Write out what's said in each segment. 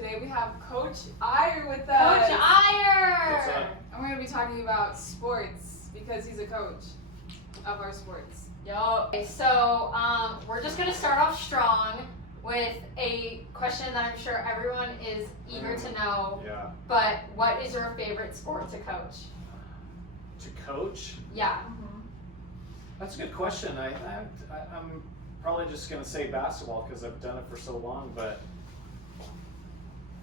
Today we have Coach Eyer with us. Coach Eyer! What's up? And we're going to be talking about sports because he's a coach of our sports. Yo. Okay, so we're just going to start off strong with a question that I'm sure everyone is eager to know. Yeah. But what is your favorite sport to coach? To coach? Yeah. That's a good question. I'm probably just going to say basketball because I've done it for so long. But,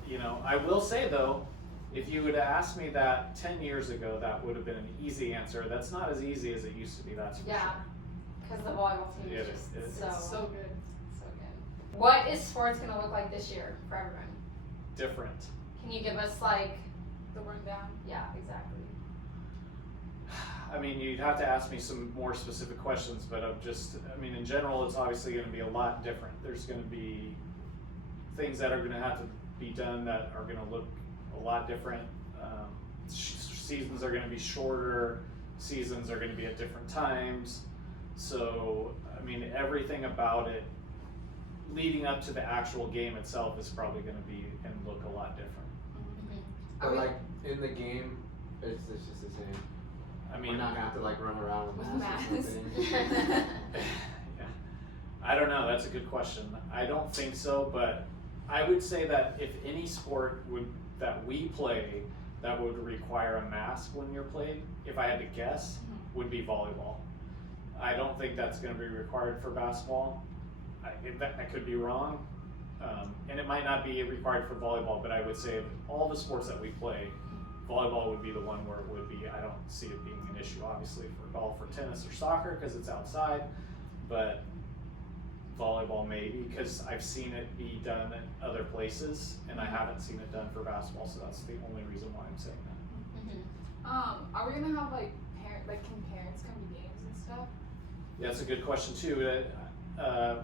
you know, I will say, though, if you would have asked me that 10 years ago, that would have been an easy answer. That's not as easy as it used to be, that's for Yeah. sure. Because the volleyball team Yeah, is just it is. so good. So good. What is sports going to look like this year for everyone? Different. Can you give us, like, The rundown. yeah, exactly. I mean, you'd have to ask me some more specific questions, but in general, it's obviously going to be a lot different. There's going to be things that are going to have to be done that are going to look a lot different. Seasons are going to be shorter. Seasons are going to be at different times. So, I mean, everything about it leading up to the actual game itself is probably going to be and look a lot different. But like in the game, it's just the same. I mean, we're not gonna have to like run around with masks or masks. something. yeah. I don't know. That's a good question. I don't think so, but I would say that if any sport that we play that would require a mask when you're playing, if I had to guess, would be volleyball. I don't think that's going to be required for basketball. I could be wrong, and it might not be required for volleyball, but I would say of all the sports that we play, volleyball would be the one where it would be. I don't see it being an issue, obviously, for golf or tennis or soccer because it's outside, but volleyball maybe because I've seen it be done at other places, and I haven't seen it done for basketball, so that's the only reason why I'm saying that. Are we going to have can parents come to games and stuff? Yeah, that's a good question too.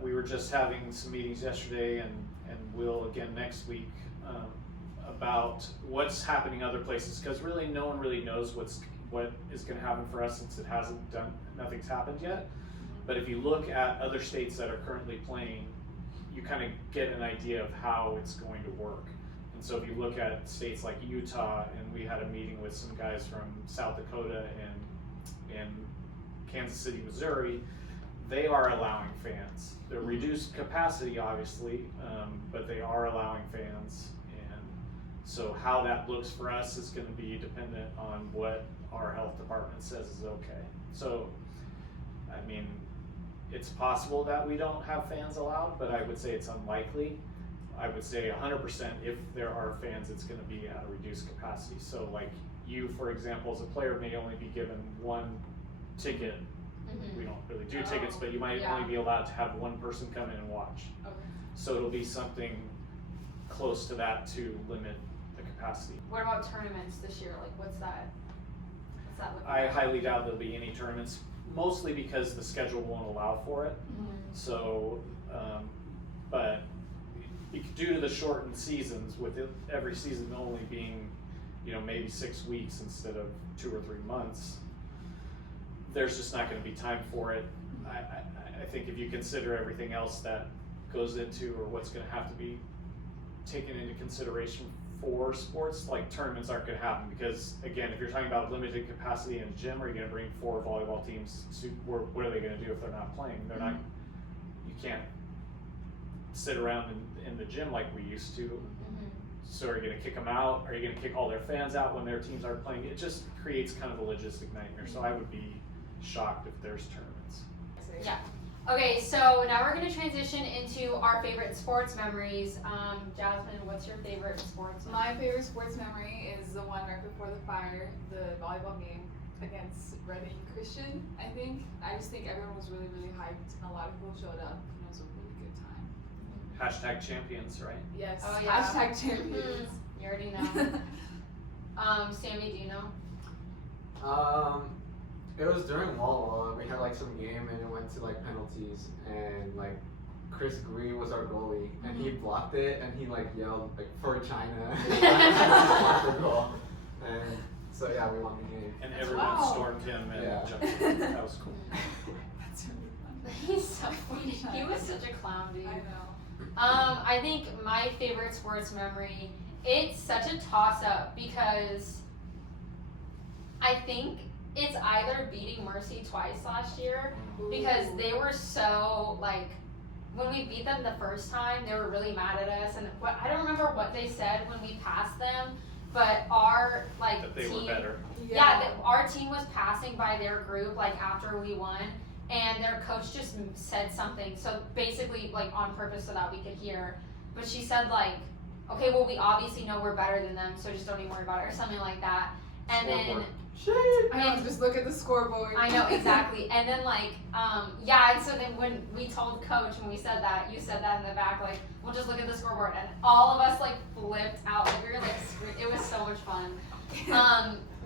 We were just having some meetings yesterday, and will again next week, about what's happening other places, because really no one really knows what is going to happen for us since nothing's happened yet. But if you look at other states that are currently playing, you kind of get an idea of how it's going to work. And so if you look at states like Utah, and we had a meeting with some guys from South Dakota and Kansas City, Missouri, they are allowing fans. They're reduced capacity, obviously, but they are allowing fans. And so how that looks for us is going to be dependent on what our health department says is okay. So, I mean, it's possible that we don't have fans allowed, but I would say it's unlikely. I would say 100% if there are fans, it's going to be at a reduced capacity. So like you, for example, as a player may only be given one ticket. We don't really do tickets, but you might only be allowed to have one person come in and watch. Okay. So it'll be something close to that to limit the capacity. What about tournaments this year? Like, what's that look I like? highly doubt there'll be any tournaments, mostly because the schedule won't allow for it. So, but due to the shortened seasons, with every season only being, maybe 6 weeks instead of 2 or 3 months, there's just not going to be time for it. I think if you consider everything else that goes into or what's going to have to be taken into consideration for sports, like tournaments aren't going to happen because, again, if you're talking about limited capacity in a gym, are you going to bring 4 volleyball teams to, what are they going to do if they're not playing? They're not, you can't sit around in the gym like we used to. So are you going to kick them out? Are you going to kick all their fans out when their teams aren't playing? It just creates kind of a logistic nightmare. So I would be shocked if there's tournaments. Yeah. Okay, so now we're going to transition into our favorite sports memories. Jasmine, what's your favorite sports memory? My favorite sports memory is the one right before the fire, the volleyball game against Reading Christian, I think. I just think everyone was really, really hyped, and a lot of people showed up, and it was a really good time. Hashtag champions, right? Yes. Oh, yeah. Hashtag champions. You already know. Sammy, do you know? It was during Walla. We had like some game and it went to like penalties, and like Chris Gree was our goalie, and he blocked it, and he like yelled like for China, and blocked the goal, and so yeah, we won the game. And everyone stormed him and jumped in. That was cool. That's really fun. He's so funny. He was such a clown, dude. I know. I think my favorite sports memory, it's such a toss-up because I think it's either beating Mercy twice last year because they were so, like, when we beat them the first time, they were really mad at us, and I don't remember what they said when we passed them, but our, like, That they team, were better. our team was passing by their group, like, after we won, and their coach just said something, so basically, like, on purpose so that we could hear, but she said, like, okay, well, we obviously know we're better than them, so just don't even worry about it, or something like that, and Scoreboard. then, I know, just look at the scoreboard. I know, exactly. And then, like, and so then when we told Coach, when we said that, you said that in the back, like, we'll just look at the scoreboard. And all of us, like, flipped out. Like, we were, like, it was so much fun.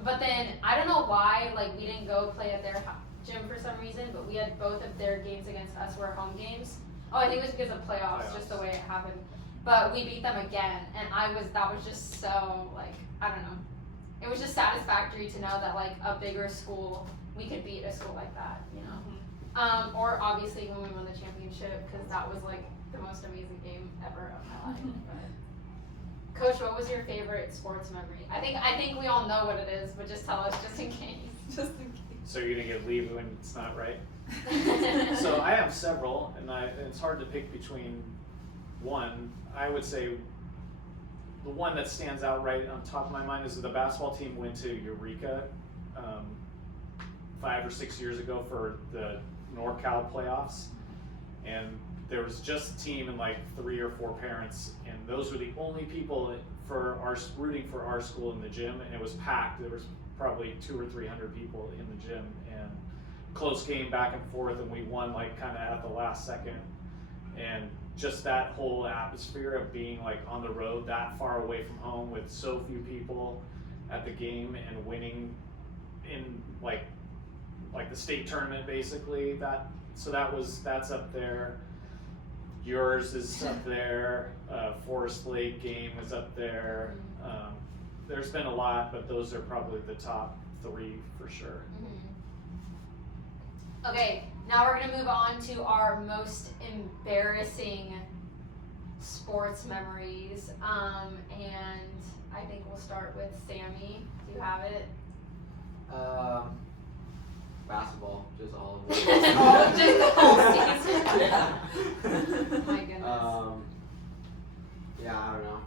But then, I don't know why, like, we didn't go play at their gym for some reason, but we had both of their games against us were home games. Oh, I think it was because of playoffs, just the way it happened. But we beat them again, and that was just so, like, I don't know. It was just satisfactory to know that, like, a bigger school, we could beat a school like that, you know? Or obviously when we won the championship, because that was, like, the most amazing game ever of my life. But. Coach, what was your favorite sports memory? I think we all know what it is, but just tell us just in case. Just in case. So you're gonna get leave when it's not right? So I have several, and it's hard to pick between one. I would say the one that stands out right on top of my mind is that the basketball team went to Eureka 5 or 6 years ago for the NorCal playoffs, and there was just a team and like 3 or 4 parents, and those were the only people rooting for our school in the gym, and it was packed. There was probably 200 or 300 people in the gym, and close game back and forth, and we won like kind of at the last second, and just that whole atmosphere of being like on the road that far away from home with so few people at the game and winning in like the state tournament basically, that's up there. Yours is up there. Forest Lake game is up there. There's been a lot, but those are probably the top 3 for sure. Okay, now we're gonna move on to our most embarrassing sports memories, and I think we'll start with Sammy. Do you have it? Basketball, just all of it. Just the whole season. Yeah. My goodness. Yeah, I don't know.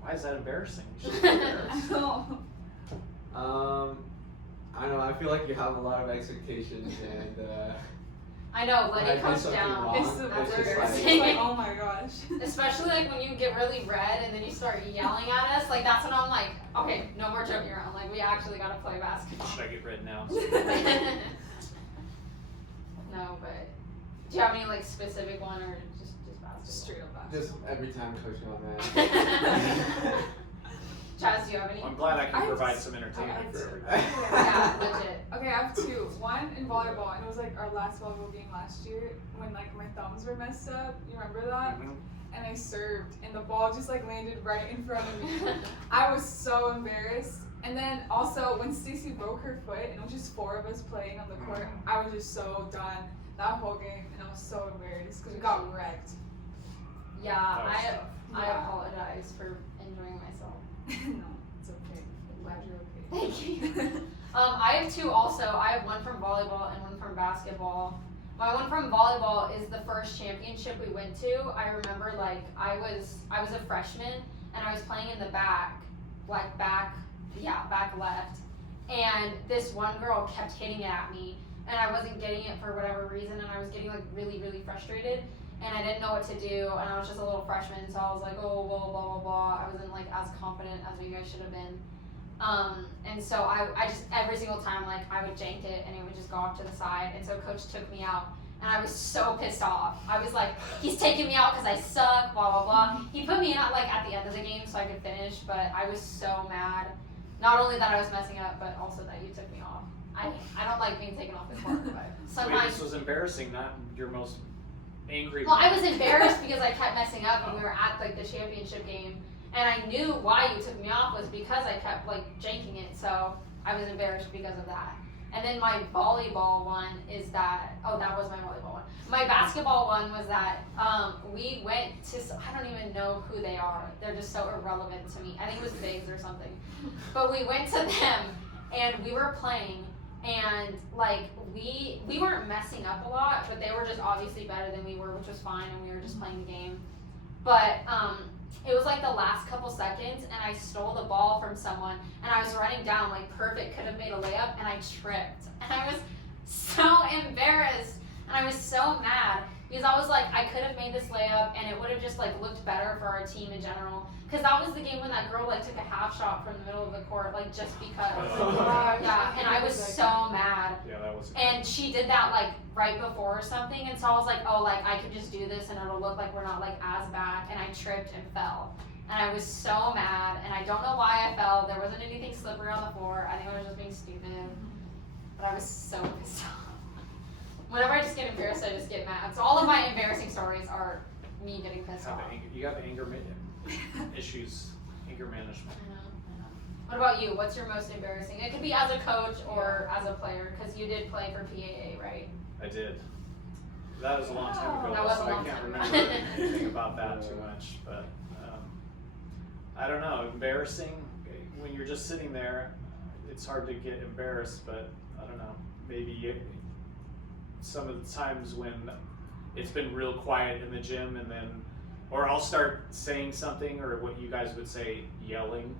Why is that embarrassing? You should be embarrassed. I know. I don't know, I feel like you have a lot of expectations, and I know, when I letting do coach something down. wrong, It's the That's worst. embarrassing. It's like, oh my gosh. Especially like when you get really red and then you start yelling at us, like that's when I'm like, okay, no more joking around, like we actually gotta play basketball. Should I get red now? No, but do you have any like specific one or just basketball? Straight up basketball. just every time coach got mad. Chaz, do you have any? I'm glad I can I provide just- some I entertainment had for to. everybody. Yeah, legit. Okay, I have 2. One in volleyball, and it was like our last volleyball game last year when like my thumbs were messed up. You remember that? Mhm. And I served, and the ball just like landed right in front of me. I was so embarrassed. And then also when Stacey broke her foot, and it was just 4 of us playing on the court, I was just so done that whole game, and I was so embarrassed because we got wrecked. Yeah, That was I tough. I apologize for injuring myself. No, it's okay. I'm glad you're okay. Thank you. I have 2 also. I have one from volleyball and one from basketball. My one from volleyball is the first championship we went to. I remember like I was a freshman and I was playing in the back left. And this one girl kept hitting it at me and I wasn't getting it for whatever reason and I was getting like really, really frustrated and I didn't know what to do and I was just a little freshman, so I was like, oh, blah, blah, blah, blah. I wasn't like as confident as you guys should have been. And so I just, every single time, like, I would jank it and it would just go off to the side. And so coach took me out and I was so pissed off. I was like, he's taking me out because I suck, blah, blah, blah. He put me out, like, at the end of the game so I could finish, but I was so mad. Not only that I was messing up, but also that you took me off. I don't like being taken off the court, but Wait, sometimes. this was embarrassing, not your most angry. Well, I was embarrassed because I kept messing up when we were at, like, the championship game. And I knew why you took me off was because I kept like janking it, so I was embarrassed because of that. And then my volleyball one is that, that was my volleyball one. My basketball one was that we went to, I don't even know who they are. They're just so irrelevant to me. I think it was Biggs or something. But we went to them and we were playing and like we weren't messing up a lot, but they were just obviously better than we were, which was fine, and we were just playing the game. But it was like the last couple seconds and I stole the ball from someone and I was running down like perfect, could have made a layup, and I tripped. And I was so embarrassed and I was so mad because I was like, I could have made this layup and it would have just like looked better for our team in general. Because that was the game when that girl like took a half shot from the middle of the court, like just because. Yeah, and I was so mad. Yeah, that was. And she did that like right before or something, and so I was like, oh, like I could just do this and it'll look like we're not like as bad. And I tripped and fell, and I was so mad, and I don't know why I fell. There wasn't anything slippery on the floor. I think I was just being stupid, but I was so pissed off. Whenever I just get embarrassed, I just get mad. So all of my embarrassing stories are me getting pissed off. You have anger issues, anger management. I know. What about you? What's your most embarrassing? It could be as a coach or as a player, because you did play for PAA, right? I did. That was a long time ago, That was so a I long can't time remember ago. anything about that too much. But I don't know, embarrassing. When you're just sitting there, it's hard to get embarrassed. But I don't know, maybe some of the times when it's been real quiet in the gym, and then, or I'll start saying something, or what you guys would say, yelling,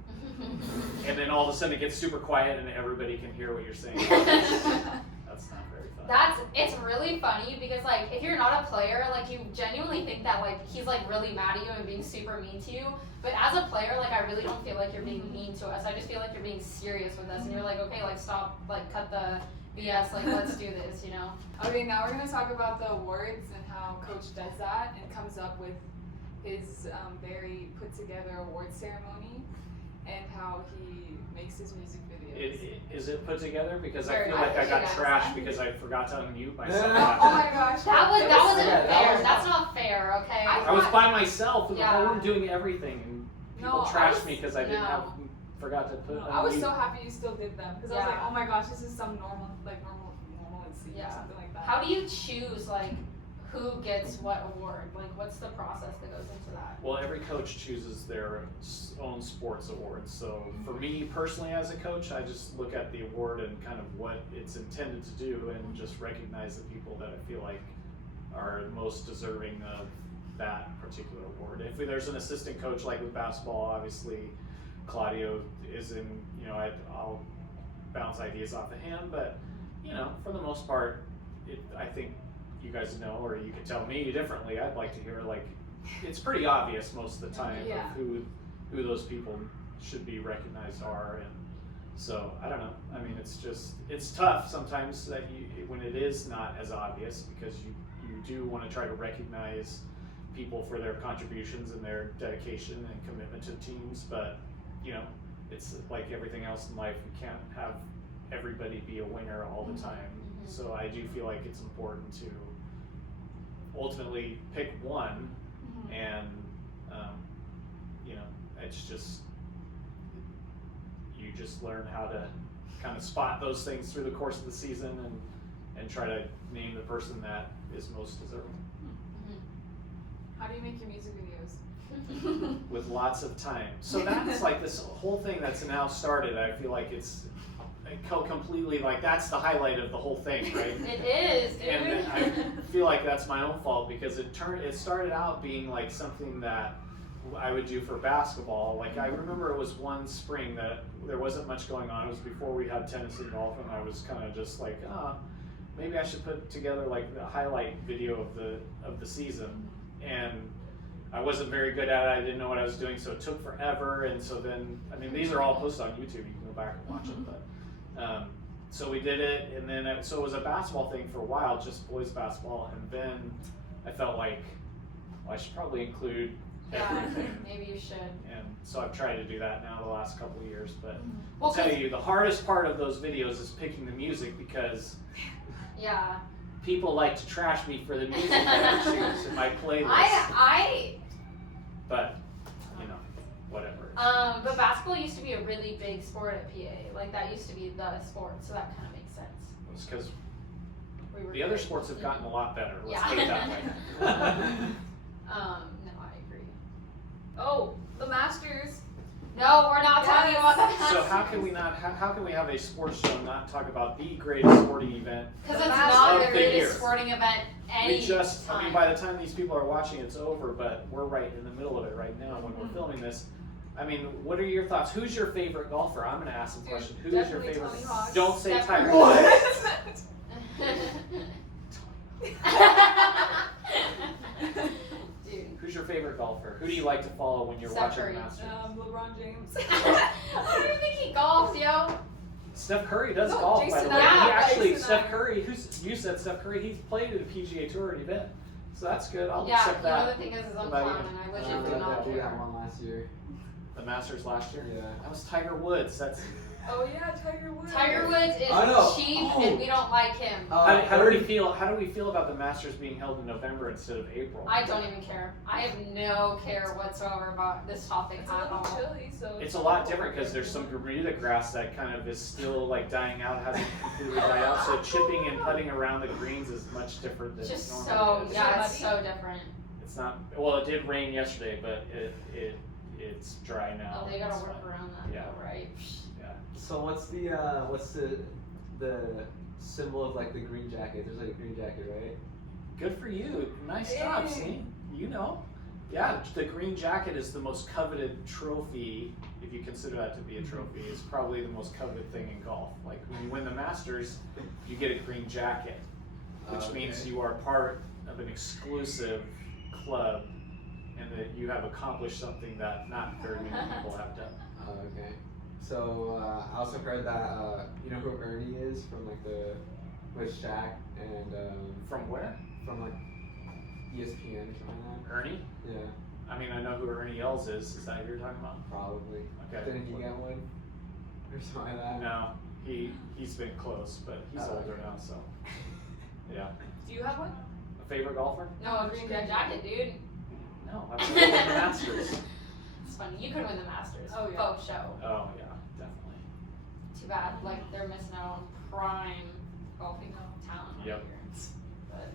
and then all of a sudden it gets super quiet and everybody can hear what you're saying. That's not very fun. It's really funny because like if you're not a player, like you genuinely think that like he's like really mad at you and being super mean to you. But as a player, like I really don't feel like you're being mean to us. I just feel like you're being serious with us, and you're like, okay, like stop, like cut the BS, like let's do this, you know? Okay, now we're gonna talk about the awards and how Coach does that and comes up with his very put together award ceremony and how he makes his music videos. Is it put together? Because I Very feel like I got yes. trashed because I forgot to unmute myself. Oh my gosh. That wasn't yeah, that fair. was- That's not fair, okay? I was by myself in the Yeah. whole room doing everything, and people No, I trashed was- me because I didn't no. have forgot to put. I was unmute. so happy you still did them because I was Yeah. like, oh my gosh, this is some normalcy Yeah. or something like that. How do you choose like who gets what award? Like what's the process that goes into that? Well, every coach chooses their own sports awards. So for me personally as a coach, I just look at the award and kind of what it's intended to do, and just recognize the people that I feel like are most deserving of that particular award. If there's an assistant coach, like with basketball, obviously Claudio is in, I'll bounce ideas off of him, but for the most part, I think you guys know, or you can tell me differently. I'd like to hear, like, it's pretty obvious most of the time Yeah. of who those people should be recognized are, and so I don't know. I mean, it's tough sometimes that when it is not as obvious, because you do want to try to recognize people for their contributions and their dedication and commitment to teams, but it's like everything else in life. You can't have everybody be a winner all the time. Mm-hmm. So I do feel like it's important to ultimately pick one, and it's just, you just learn how to kind of spot those things through the course of the season, and try to name the person that is most deserving. How do you make your music videos? With lots of time. So that's like this whole thing that's now started. I feel like it's completely, like, that's the highlight of the whole thing, right? It is, dude. And I feel like that's my own fault, because it started out being like something that I would do for basketball. Like, I remember it was one spring that there wasn't much going on. It was before we had tennis and golf, and I was kind of just like, maybe I should put together like the highlight video of the season. And I wasn't very good at it. I didn't know what I was doing, so it took forever. And so then, I mean, these are all posted on YouTube. You can go back and watch it. But so we did it, and then so it was a basketball thing for a while, just boys basketball. And then I felt like, well, I should probably include everything. Maybe you should. And so I've tried to do that now the last couple of years. But Well, I'll tell you, the hardest part of those videos is picking the music, because yeah. people like to trash me for the music that I choose in my playlist. But whatever. But basketball used to be a really big sport at PA. Like that used to be the sport, so that kind of makes sense. It's because We were the other good. sports have gotten a lot better. Let's Yeah. put it that way. No, I agree. Oh, the Masters. No, we're not talking about that. So how can we not? How can we have a sports show and not talk about the greatest sporting event? Because The it's Masters not of the the greatest year. sporting event any We just, I time. mean, by the time these people are watching, it's over, but we're right in the middle of it right now when we're filming this. I mean, what are your thoughts? Who's your favorite golfer? I'm going to ask the Dude, question. Who's your definitely favorite? Tony Hawk. Don't say Steph Tiger Curry. Woods. Dude. Who's your favorite golfer? Who do you like to follow when you're Steph watching Curry. the Masters? LeBron James. I don't even think he golfs, yo. Steph Curry does No, golf, by Jason the way. Iyer. He actually, Jason Steph Iyer. Curry, you said Steph Curry, he's played at a PGA Tour event. So that's good. I'll Yeah, accept you know that. the thing is I'm About you. clown and I legit That do not dude that care. won last year. The Masters last year? Yeah. That was Tiger Woods. That's Oh yeah, Tiger Woods. Tiger Woods is I know. cheap Oh. and we don't like him. how do we feel? How do we feel about the Masters being held in November instead of April? I don't even care. I have no care whatsoever about this topic It's a at little all. chilly, so. It's a lot different because there's some Bermuda grass that kind of is still like dying out, hasn't completely died out. So chipping and putting around the greens is much different than Just it so, normally is. yeah, it's Muddy? so different. It's not. Well, it did rain yesterday, but it's dry now. Oh, they gotta It's work fine. around that Yeah. though, right? So what's the symbol of like the green jacket? There's like a green jacket, right? Good for you. Nice job, Hey. see? You know. Yeah, the green jacket is the most coveted trophy, if you consider that to be a trophy. It's probably the most coveted thing in golf. Like when you win the Masters, you get a green jacket, which Okay. means you are part of an exclusive club and that you have accomplished something that not very many people have done. Oh, okay. So I also heard that you know who Ernie is from like with Shaq and From where? from like ESPN or something like Ernie? that. Yeah, I mean, I know who Ernie Els is. Is that who you're talking about? probably. Okay. Didn't he get one or something like that? No, he's been close, but he's Oh, older okay. now, so yeah. Do you have one? A favorite golfer? No, a green jacket, dude. No, I've never won the Masters. It's funny. You could win the Masters. Oh, yeah. Faux show. Oh yeah, definitely. Too bad. Like they're missing out on prime golfing talent. right Yep. here. But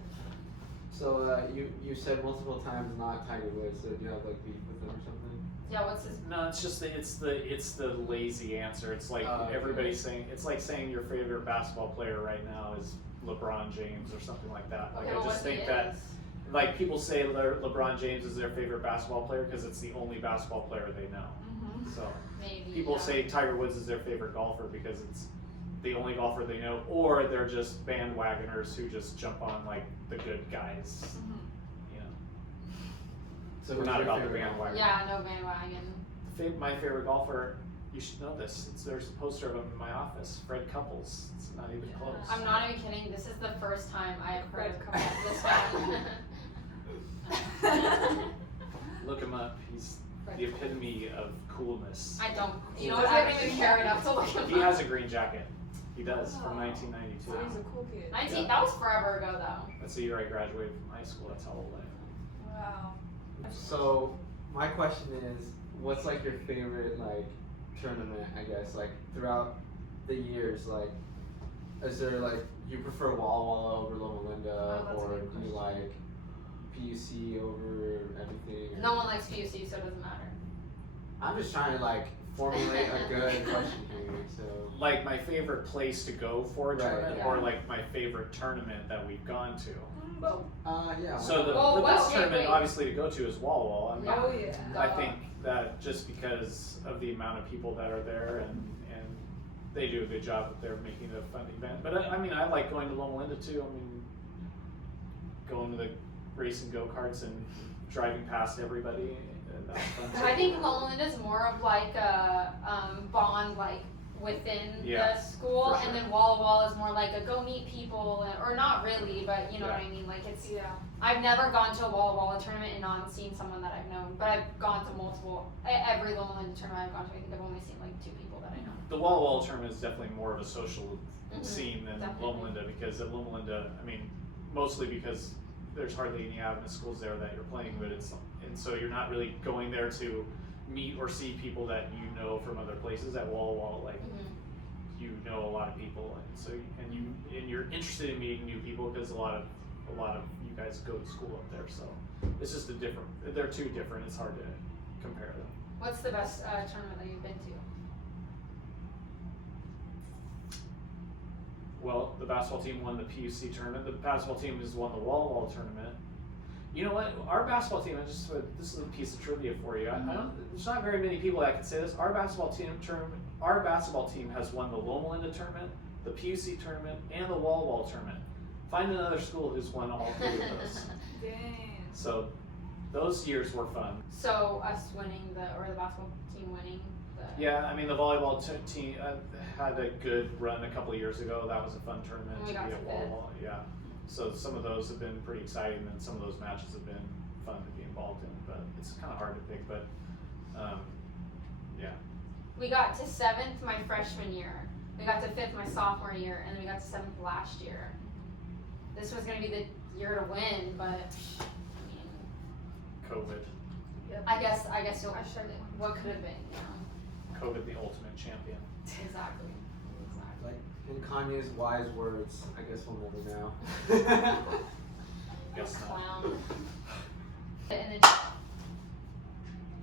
So you said multiple times not Tiger Woods. So do you have like beef with him or something? yeah, what's his? No, it's just it's the lazy answer. It's like Okay. everybody's saying. It's like saying your favorite basketball player right now is LeBron James or something like that. Like Okay, I well, just what he think that is. like people say LeBron James is their favorite basketball player because it's the only basketball player they know. Mm-hmm. So. Maybe. People yeah. say Tiger Woods is their favorite golfer because it's the only golfer they know, or they're just bandwagoners who just jump on like the good guys. You know, So we're who's not your about the favorite bandwagon. Yeah, no bandwagon. My favorite golfer, you should know this. There's a poster of him in my office. Fred Couples. It's not even close. I'm not even kidding. This is the first time I've heard Fred of this one. Look him up. He's the epitome of coolness. I don't. You know Does what? I he don't even have care a enough to look him He up. has a green jacket. He does from Oh. 1992. So he's a cool kid. 19. That was forever ago, though. That's the year I graduated from high school. That's how old I am. Wow. So my question is, what's like your favorite like tournament? I guess like throughout the years, like is there like you prefer Walla Walla over Loma Linda, Oh, that's a or good do you question. like PUC over everything? Or- No one likes PUC, so it doesn't matter. I'm just trying to like formulate a good question here. So Like my favorite place to go for a Right, tournament, yeah. or like my favorite tournament that we've gone to. Both. yeah. So the Well, best okay, tournament wait. obviously to go to is Wall Wall. I mean, Oh yeah. I think that just because of the amount of people that are there and they do a good job of their making it a fun event. But I mean, I like going to Loma Linda too. I mean, going to the racing go-karts and driving past everybody. That's fun too. I think Loma Linda's more of like a bond, like within Yeah, the school, for sure. and then Walla Walla is more like a go meet people, or not really, but you know what I mean. Like it's. Yeah. I've never gone to a Walla Walla tournament and not seen someone that I've known, but I've gone to multiple. Every Loma Linda tournament I've gone to, I think I've only seen like 2 people that I know. The Wall Wall tournament is definitely more of a social Mhm, scene than definitely. Loma Linda, because at Loma Linda, I mean, mostly because there's hardly any Adventist schools there that you're playing with, and so you're not really going there to meet or see people that you know from other places. At Wall Wall, like Mhm. you know a lot of people, and so you're interested in meeting new people because a lot of you guys go to school up there. So it's just they're two different. It's hard to compare them. What's the best tournament that you've been to? Well, the basketball team won the PUC tournament. The basketball team has won the wall tournament. You know what? Our basketball team, this is a piece of trivia for you. There's not very many people that can say this. Our basketball team has won the Loma Linda tournament, the PUC tournament, and the wall tournament. Find another school who's won all three of those. Dang. So those years were fun. So us winning the basketball team winning the. Yeah, I mean the volleyball team had a good run a couple of years ago. That was a fun tournament And we to got be to at fifth. wall. Yeah. So some of those have been pretty exciting, and some of those matches have been fun to be involved in. But it's kind of hard to pick. But yeah. We got to 7th my freshman year. We got to 5th my sophomore year, and then we got to 7th last year. This was gonna be the year to win, but I mean, COVID. I guess you'll. What could have been, you know? COVID, the ultimate champion. Exactly. Like in Kanye's wise words, I guess we'll never know. Guess not. Clown. And then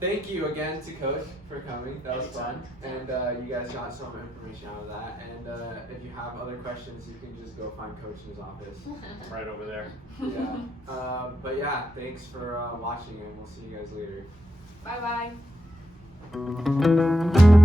Thank you again to Coach for coming. That was fun. Anytime. And you guys got some information out of that. And if you have other questions, you can just go find Coach in his office. Right over there. Yeah. But yeah, thanks for watching, and we'll see you guys later. Bye bye.